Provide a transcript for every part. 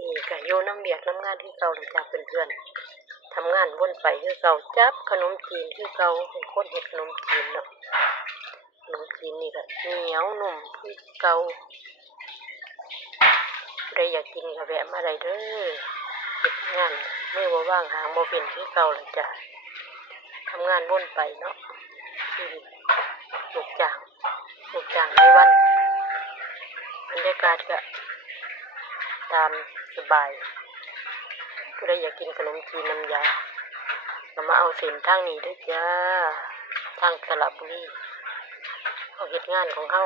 นี่ก็อยู่น้ำเบียกน้ำงานที่เก่าเลยจ้าเพื่อนๆทำงานวนไปคือเก่าจับขนมจีนที่เก่าเป็นคนเฮ็ดขนมจีนเนาะขนมจีนนี่ก็เหนียวนุ่มคือเก่าใครอยากกินก็แวะมาได้เด้อเฮ็ดงานเมื่อว่างหางบ่เป็นคือเก่าเลยจ้าทำงานวนไปเนาะชีวิตลูกจ้างในวันบรรยากาศก็ตามสบายผู้ใดอยากกินขนมจีนน้ำยาก็มาเอาเส้นทางนี้ด้วยจ้าทางสระบุรีเขาเฮ็ดงานของเขา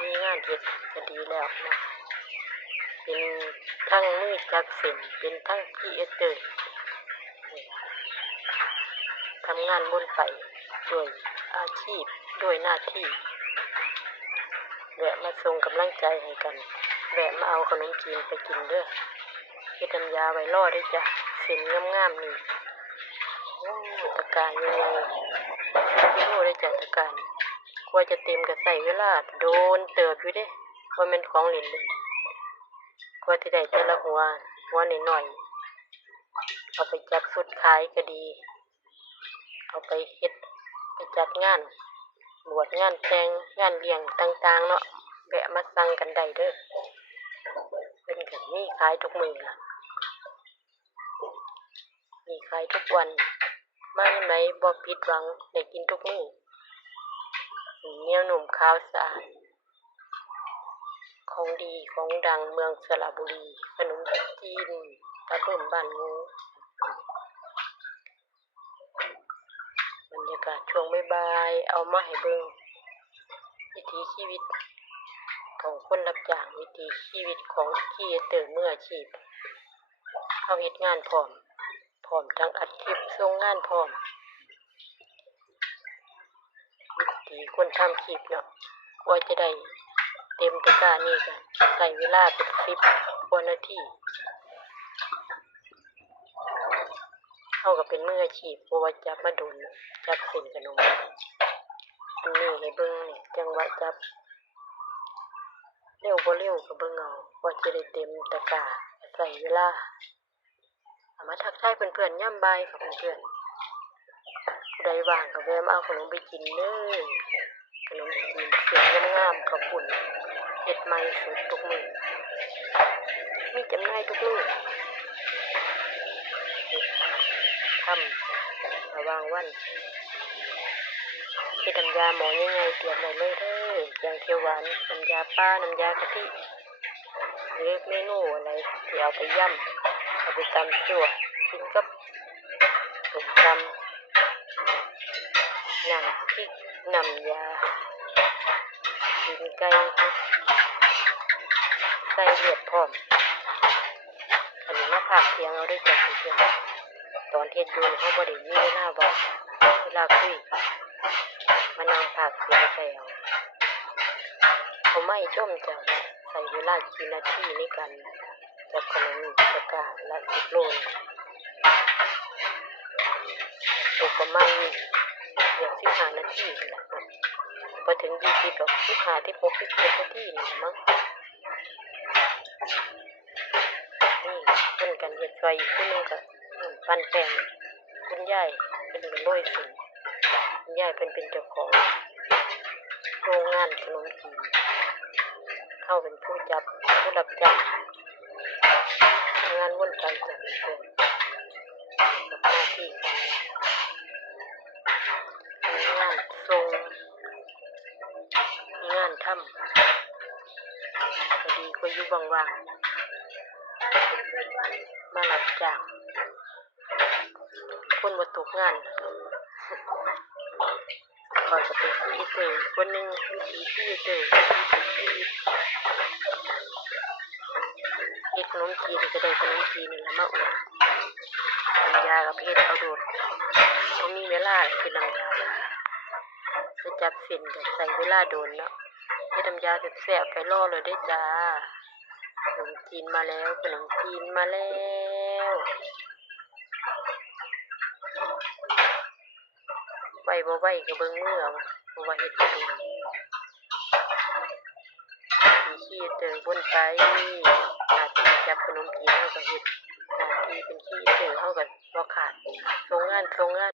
มีงานเฮ็ดก็ดีแล้วนะเป็นทั้งมือจับเส้นเป็นทั้งพีเอเตอร์ทำงานวนไปด้วยอาชีพด้วยหน้าที่แวะมาส่งกำลังใจให้กันแวะมาเอาขนมจีนไปกินเด้อเฮ็ดน้ำยาไว้รอได้จ้ะเส้นงามๆนี่โอ้ตะการยังไงพี่โน่ได้จ้ะตะการกว่าจะเต็มก็ใส่เวลาโดนเติบอยู่เด้ว่ามันของเล่นเลยกว่าที่ได้แต่ละหัวหน่อยๆเอาไปจัดสุดขายก็ดีเอาไปเฮ็ดไปจัดงานบวชงานแต่งงานเลี้ยงต่างๆเนาะแวะมาสั่งกันได้เด้อเป็นกันนี่ขายทุกมื้อล่ะมีขายทุกวันมาไหนบ่ผิดหวังได้กินทุกมื้อเหนียวนุ่มขาวสะอาดของดีของดังเมืองสระบุรีขนมจีนตะเบิ่มบ้านงูบรรยากาศช่วงบ่ายๆเอามาให้เบิ่งวิถีชีวิตของคนรับจ้างวิถีชีวิตของครีเอเตอร์มืออาชีพเขาเฮ็ดงานพร้อมทั้งอัดคลิปส่งงานพร้อมวิถีคนทำคลิปเนาะกว่าจะได้เต็มตะกร้านี่ก็ใช้เวลาเป็น10 กว่านาทีเขาก็เป็นมืออาชีพเพราะว่าจับมาโดนจับเส้นขนมอันนี้ให้เบิ่งนี่จังหวะจับเร็วบ่เร็วก็เบิ่งเอาว่าจะได้เต็มตะกร้าใส่เวลาเอามาทักทายเพื่อนๆย่ำบ่ายค่ะเพื่อนๆผู้ใดว่างก็แวะมาเอาขนมไปกินเด้อขนมจีนเสียงงามๆขอบคุณเฮ็ดใหม่สดทุกมื้อมีจำหน่ายทุกมื้อทำระหว่างวันเฮ็ดน้ำยาหม้อใหญ่ๆเตรียมไว้เลยเด้อแกงเขียวหวานน้ำยาปลาน้ำยากะทิหรือเมนูอะไรที่เอาไปย่ำเอาไปตำซั่วกินกับต้มยำน้ำพริกน้ำยาตีนไก่ใส่เลือดพร้อมอันนี้มาผักเคียงเอาได้จากเพื่อนตอนเฮ็ดอยู่เขาบ่ได้มีเวลาบอกเวลาคุยมานั่งผักเคียงใส่เอาเขาไม่ชมจังใส่เวลากี่นาทีในการจับขนมตะกร้าละ10 โลตกประมาณ15 นาทีนี่แหละพอถึง20ดอก15 16 17 นาทีนี่มั้งนี่เป็นกันเฮ็ดซอยอีกผู้นึงก็ปั้นแป้งคุณยายเป็นโรยสิคุณยายเป็นเจ้าของโรงงานขนมจีนเข้าเป็นผู้รับจับงานวนไปจากเพื่อนกับหน้าที่การงานส่งงานทำก็ดีกว่าอยู่ว่างๆมารับจ้างคนมาตกงานคอยจะเป็นครีเอเตอร์คนหนึ่งวิถีครีเอเตอร์ชีวิตเฮ็ดขนมจีนก็ได้ขนมจีนนี่แหละมาอวดน้ำยากับเฮ็ดเอาโดดเขามีเวลาคือน้ำยาจะจับเส้นก็ใส่เวลาโดนเนาะเฮ็ดน้ำยาแซ่บๆไปรอเลยได้จ้าขนมจีนมาแล้วขนมจีนมาแล้วไว้บ่ไว้ก็เบิ่งมือเอาเพราะว่าเฮ็ดบ่เป็นมีขี้เตอวนไป บขนมจีนเฮาก็เฮ็ดหน้าที่เป็นขี้เสือเฮาก็บ่ขาดส่งงาน